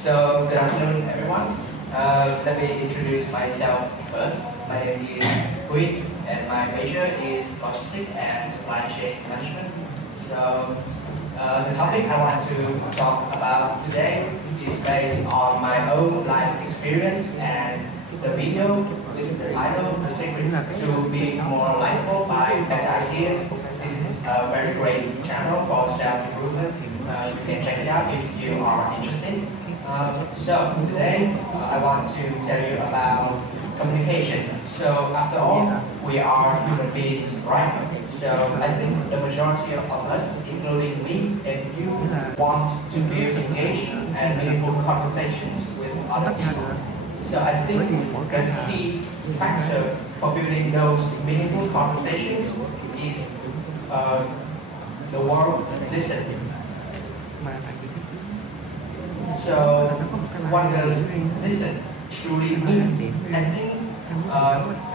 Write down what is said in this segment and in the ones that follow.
So, good afternoon, everyone. Let me introduce myself first. My name is Hui, and my major is logistics and supply chain management. So, the topic I want to talk about today is based on my own life experience, and the video with the title "The Secret to Be More Likeable" by Better Ideas. This is a very great channel for self-improvement. You can check it out if you are interested. So today I want to tell you about communication. So after all, we are human beings, right? So I think the majority of us, including me and you, want to build engaged and meaningful conversations with other people. So I think the key factor for building those meaningful conversations is the word listen. So what does listen truly mean? I think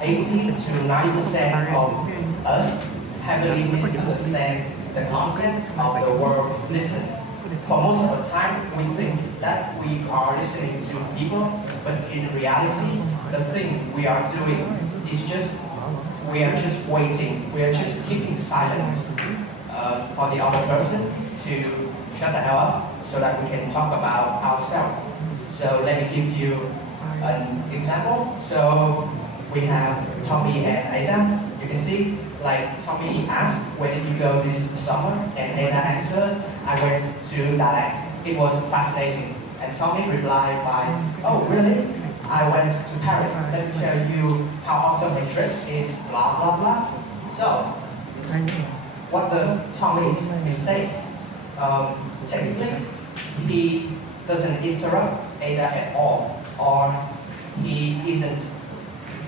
80 to 90% of us heavily misunderstand the concept of the word listen. For most of the time, we think that we are listening to people, but in reality, the thing we are doing is we are just waiting, we are just keeping silent for the other person to shut the hell up so that we can talk about ourselves. So let me give you an example. So we have Tommy and Ada. You can see, like Tommy asked, where did you go this summer? And Ada answered, I went to Dalat. It was fascinating. And Tommy replied by, oh really? I went to Paris. Let me tell you how awesome the trip is, blah blah blah. So, what does Tommy's mistake? Technically, he doesn't interrupt Ada at all, or he isn't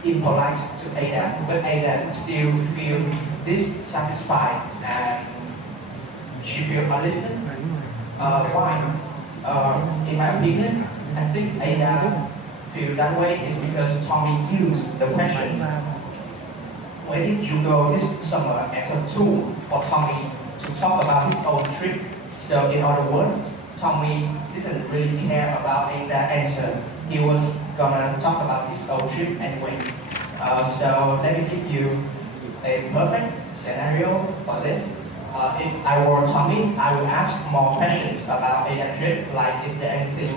impolite to Ada, but Ada still feels dissatisfied and she feels unlistened. Why? In my opinion, I think Ada feels that way is because Tommy used the question, where did you go this summer, as a tool for Tommy to talk about his own trip. So in other words, Tommy didn't really care about Ada's answer. He was gonna talk about his own trip anyway. So let me give you a perfect scenario for this. If I were Tommy, I would ask more questions about Ada's trip, like is there anything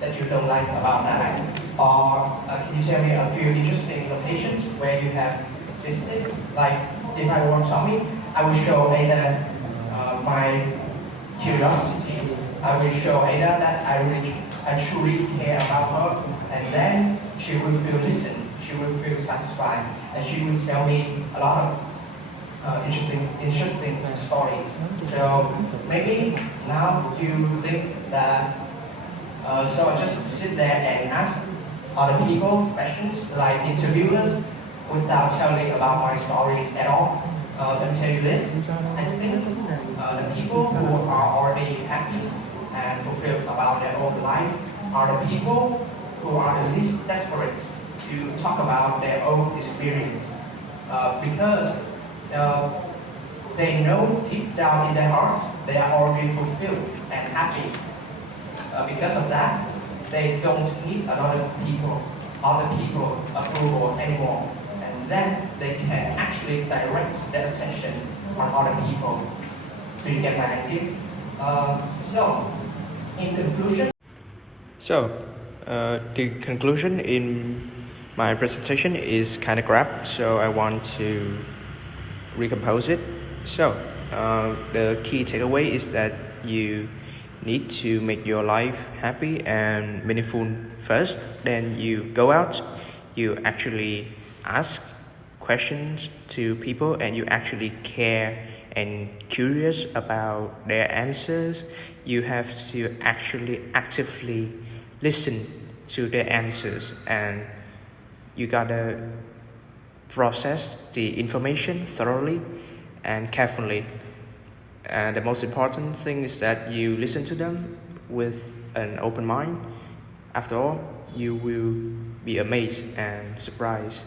that you don't like about that? Or can you tell me a few interesting locations where you have visited? Like if I were Tommy, I would show Ada my curiosity. I will show Ada that I truly care about her, and then she will feel listened. She will feel satisfied, and she will tell me a lot of interesting stories. So maybe now you think that. So I just sit there and ask other people questions, like interviewers, without telling about my stories at all. Let me tell you this. I think the people who are already happy and fulfilled about their own life are the people who are the least desperate to talk about their own experience, because they know deep down in their hearts they are already fulfilled and happy. Because of that, they don't need other people approval anymore, and then they can actually direct their attention on other people. Do you get my idea? So, in conclusion. The conclusion in my presentation is kind of crap, so I want to recompose it. So, the key takeaway is that you need to make your life happy and meaningful first. Then you go out, you actually ask questions to people, and you actually care and curious about their answers. You have to actually actively listen to their answers, and you gotta process the information thoroughly and carefully. And the most important thing is that you listen to them with an open mind. After all, you will be amazed and surprised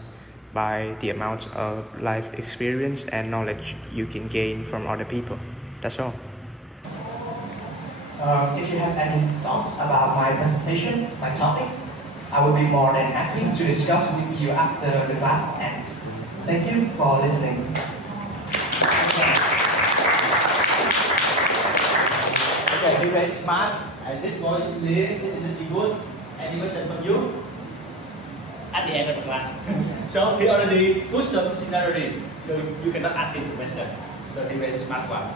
by the amount of life experience and knowledge you can gain from other people. That's all. If you have any thoughts about my presentation, my topic, I will be more than happy to discuss with you after the class ends. Thank you for listening. Okay, you're very smart, and this one is clear, this is good, any question from you? At the end of the class. So he already put some scenario, so you cannot ask him a question. So he very smart one.